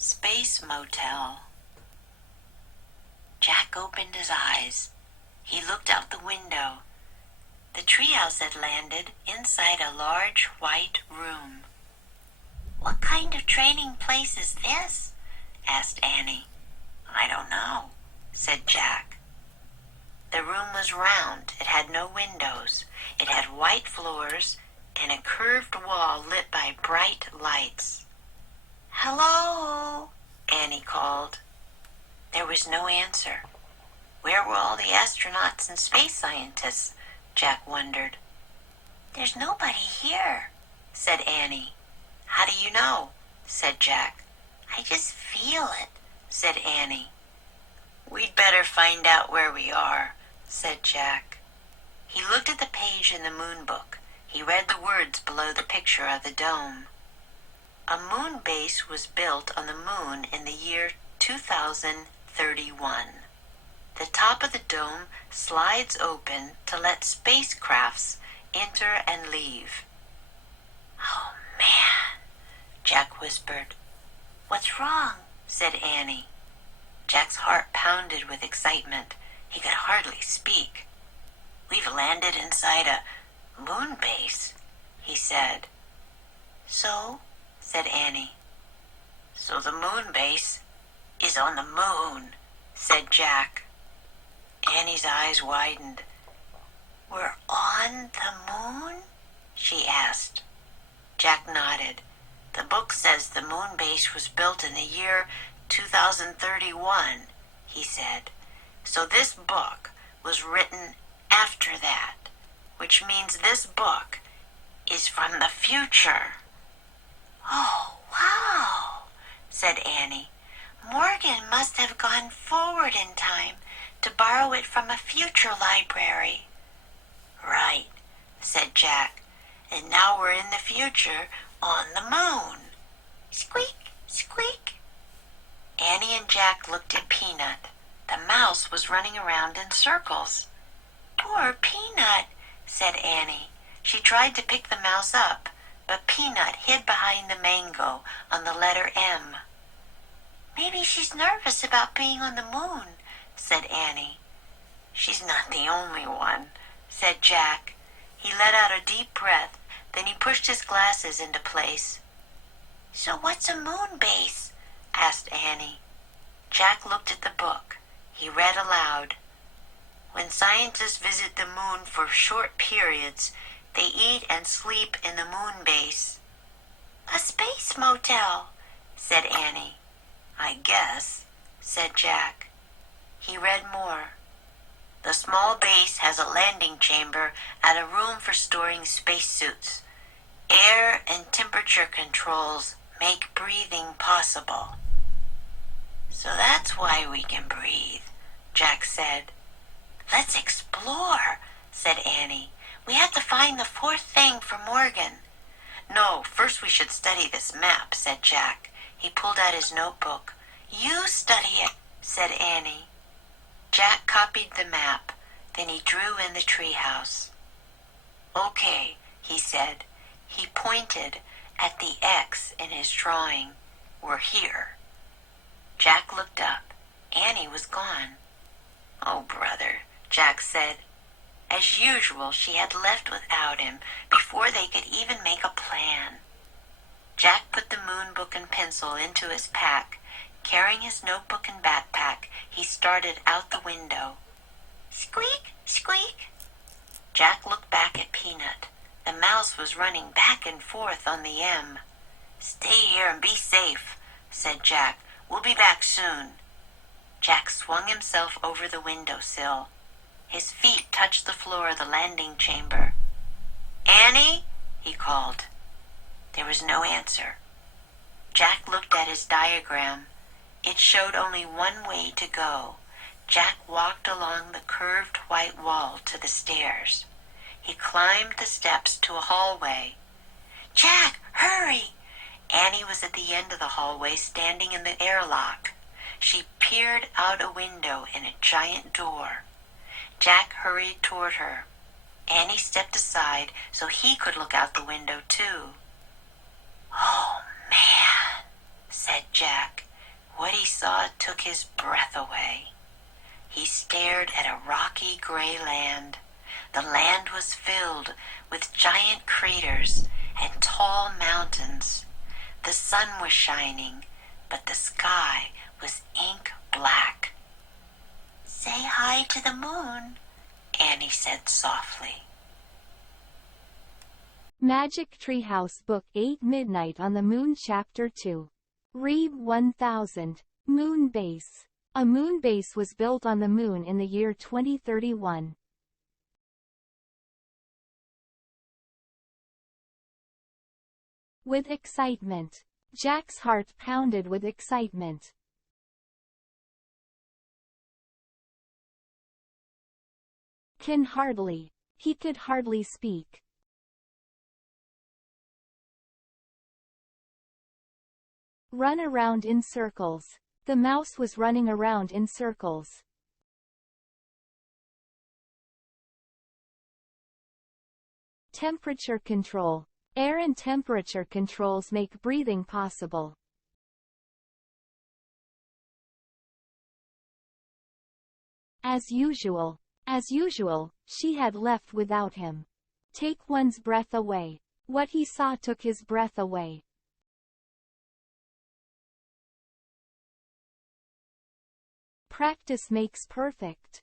Space Motel. Jack opened his eyes. He looked out the window. The treehouse had landed inside a large white room. "What kind of training place is this?" asked Annie. "I don't know," said Jack. The room was round. It had no windows. It had white floors and a curved wall lit by bright lights. "Hello," Annie called. There was no answer. Where were all the astronauts and space scientists? Jack wondered. "There's nobody here," said Annie. "How do you know?" said Jack. "I just feel it," said Annie. "We'd better find out where we are," said Jack. He looked at the page in the moon book. He read the words below the picture of the dome. A moon base was built on the moon in the year 2031. The top of the dome slides open to let spacecrafts enter and leave. "Oh, man," Jack whispered. "What's wrong?" said Annie. Jack's heart pounded with excitement. He could hardly speak. "We've landed inside a moon base," he said. "So?" said Annie. "So the moon base is on the moon," said Jack. Annie's eyes widened. "We're on the moon?" she asked. Jack nodded. "The book says the moon base was built in the year 2031, he said. "So this book was written after that, which means this book is from the future." "Oh, wow," said Annie. "Morgan must have gone forward in time to borrow it from a future library." "Right," said Jack. "And now we're in the future on the moon." Squeak, squeak. Annie and Jack looked at Peanut. The mouse was running around in circles. "Poor Peanut," said Annie. She tried to pick the mouse up, but Peanut hid behind the mango on the letter M. "Maybe she's nervous about being on the moon," said Annie. "She's not the only one," said Jack. He let out a deep breath, then he pushed his glasses into place. "So what's a moon base?" asked Annie. Jack looked at the book. He read aloud. "When scientists visit the moon for short periods, they eat and sleep in the moon base." "A space motel," said Annie. "I guess," said Jack. He read more. "The small base has a landing chamber and a room for storing spacesuits. Air and temperature controls make breathing possible." "So that's why we can breathe," Jack said. "Let's explore," said Annie. "We have to find the fourth thing for Morgan." "No, first we should study this map," said Jack. He pulled out his notebook. "You study it," said Annie. Jack copied the map. Then he drew in the treehouse. "Okay," he said. He pointed at the X in his drawing. "We're here." Jack looked up. Annie was gone. "Oh, brother," Jack said. As usual, she had left without him before they could even make a plan. Jack put the moon book and pencil into his pack. Carrying his notebook and backpack, he started out the window. Squeak, squeak. Jack looked back at Peanut. The mouse was running back and forth on the M. "Stay here and be safe," said Jack. "We'll be back soon." Jack swung himself over the windowsill. His feet touched the floor of the landing chamber. "Annie?" he called. There was no answer. Jack looked at his diagram. It showed only one way to go. Jack walked along the curved white wall to the stairs. He climbed the steps to a hallway. "Jack, hurry!" Annie was at the end of the hallway, standing in the airlock. She peered out a window in a giant door. Jack hurried toward her. Annie stepped aside so he could look out the window too. "Oh, man," said Jack. his breath away. He stared at a rocky gray land. The land was filled with giant craters and tall mountains. The sun was shining, but the sky was ink black. "Say hi to the moon," Annie said softly. Magic Treehouse Book 8 Midnight on the Moon Chapter 2. Reeb 1000. Moon Base. A moon base was built on the moon in the year 2031. With excitement. Jack's heart pounded with excitement. He could hardly speak. Run around in circles. The mouse was running around in circles. Temperature control. Air and temperature controls make breathing possible. As usual, she had left without him. Take one's breath away. What he saw took his breath away. Practice makes perfect.